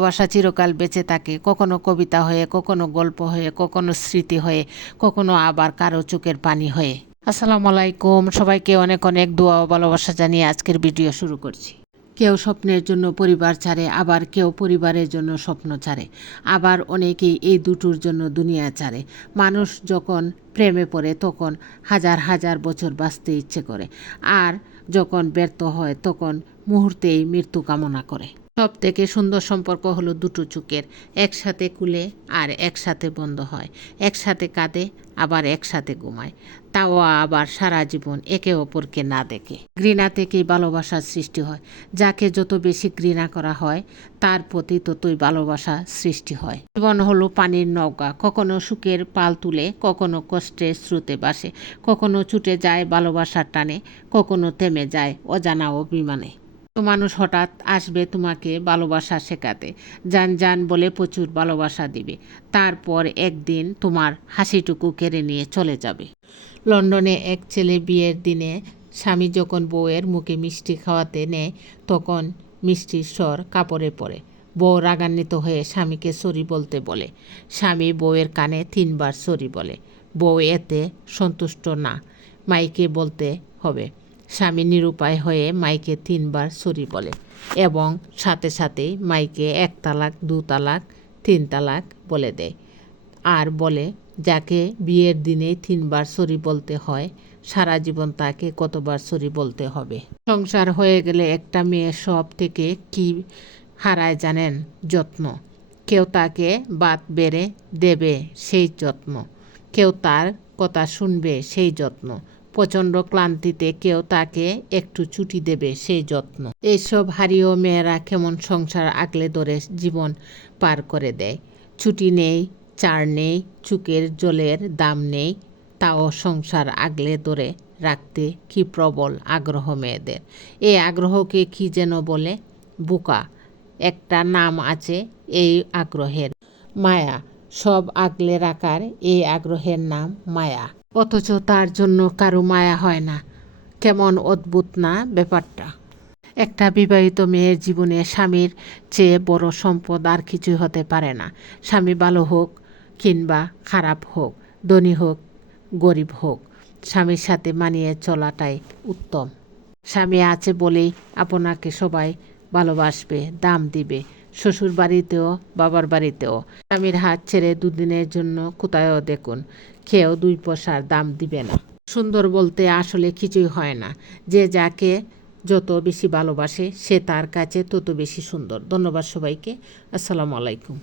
ভালোবাসা চিরকাল বেঁচে থাকে, কখনো কবিতা হয়ে, কখনো গল্প হয়ে, কখনো স্মৃতি হয়ে, কখনো আবার কারো চোখের পানি হয়ে। আসসালামু আলাইকুম, সবাইকে অনেক অনেক দোয়া ও ভালোবাসা জানিয়ে আজকের ভিডিও শুরু করছি। কেউ স্বপ্নের জন্য পরিবার ছাড়ে, আবার কেউ পরিবারের জন্য স্বপ্ন ছাড়ে, আবার অনেকেই এই দুটোর জন্য দুনিয়া ছাড়ে। মানুষ যখন প্রেমে পড়ে তখন হাজার হাজার বছর বাঁচতে ইচ্ছে করে, আর যখন ব্যর্থ হয় তখন মুহূর্তেই মৃত্যু কামনা করে। সব থেকে সুন্দর সম্পর্ক হলো দুটো চোখের, একসাথে কুলে আর একসাথে বন্ধ হয়, একসাথে কাঁদে আবার একসাথে ঘুমায়, তাও আবার সারা জীবন একে অপরকে না দেখে। ঘৃণা থেকেই ভালোবাসার সৃষ্টি হয়, যাকে যত বেশি ঘৃণা করা হয় তার প্রতি ততই ভালোবাসা সৃষ্টি হয়। জীবন হলো পানির নৌকা, কখনো সুখের পাল তুলে, কখনো কষ্টের স্রোতে ভাসে, কখনো ছুটে যায় ভালোবাসার টানে, কখনো থেমে যায় অজানা অভিমানে। মানুষ হঠাৎ আসবে তোমাকে ভালোবাসা শেখাতে, জান জান বলে প্রচুর ভালোবাসা দিবে, তারপর একদিন তোমার হাসিটুকু কেড়ে নিয়ে চলে যাবে। লন্ডনে এক ছেলে বিয়ের দিনে স্বামী যখন বউয়ের মুখে মিষ্টি খাওয়াতে নেয় তখন মিষ্টির স্বর কাপড়ে পড়ে। বউ রাগান্বিত হয়ে স্বামীকে সরি বলতে বলে, স্বামী বউয়ের কানে 3 বার সরি বলে। বউ এতে সন্তুষ্ট না, মাইকে বলতে হবে। স্বামী নিরুপায় হয়ে মাইকে 3 বার সরি বলে এবং সাথে সাথেই মাইকে 1 তালাক 2 তালাক 3 তালাক বলে দেয়, আর বলে যাকে বিয়ের দিনে 3 বার সরি বলতে হয় সারা জীবন তাকে কতবার সরি বলতে হবে। সংসার হয়ে গেলে একটা মেয়ে সব থেকে কি হারায় জানেন? যত্ন। কেউ তাকে ভাত বেড়ে দেবে সেই যত্ন, কেউ তার কথা শুনবে সেই যত্ন, প্রচণ্ড ক্লান্তিতে কেউ তাকে একটু ছুটি দেবে সেই যত্ন। এইসব হারিয়েও মেয়েরা কেমন সংসার আগলে ধরে জীবন পার করে দেয়। ছুটি নেই, চার নেই, চোখের জলের দাম নেই, তাও সংসার আগলে ধরে রাখতে কি প্রবল আগ্রহ মেয়েদের। এই আগ্রহকে কি যেন বলে? বোকা। একটা নাম আছে এই আগ্রহের, মায়া। সব আগলে রাখার এই আগ্রহের নাম মায়া, অথচ তার জন্য কারো মায়া হয় না। কেমন অদ্ভুত না ব্যাপারটা। একটা বিবাহিত মেয়ের জীবনে স্বামীর চেয়ে বড় সম্পদ আর কিছুই হতে পারে না। স্বামী ভালো হোক কিংবা খারাপ হোক, ধনী হোক গরিব হোক, স্বামীর সাথে মানিয়ে চলাটাই উত্তম। স্বামী আছে বলেই আপনাকে সবাই ভালোবাসবে, দাম দিবে, শ্বশুর বাড়িতেও বাবার বাড়িতেও। স্বামীর হাত ছেড়ে দুদিনের জন্য কোথায়ও দেখুন, কেউ 2 পয়সার দাম দিবে না। সুন্দর বলতে আসলে কিছুই হয় না, যে যাকে যত বেশি ভালোবাসে সে তার কাছে তত বেশি সুন্দর। ধন্যবাদ সবাইকে। আসসালামু আলাইকুম।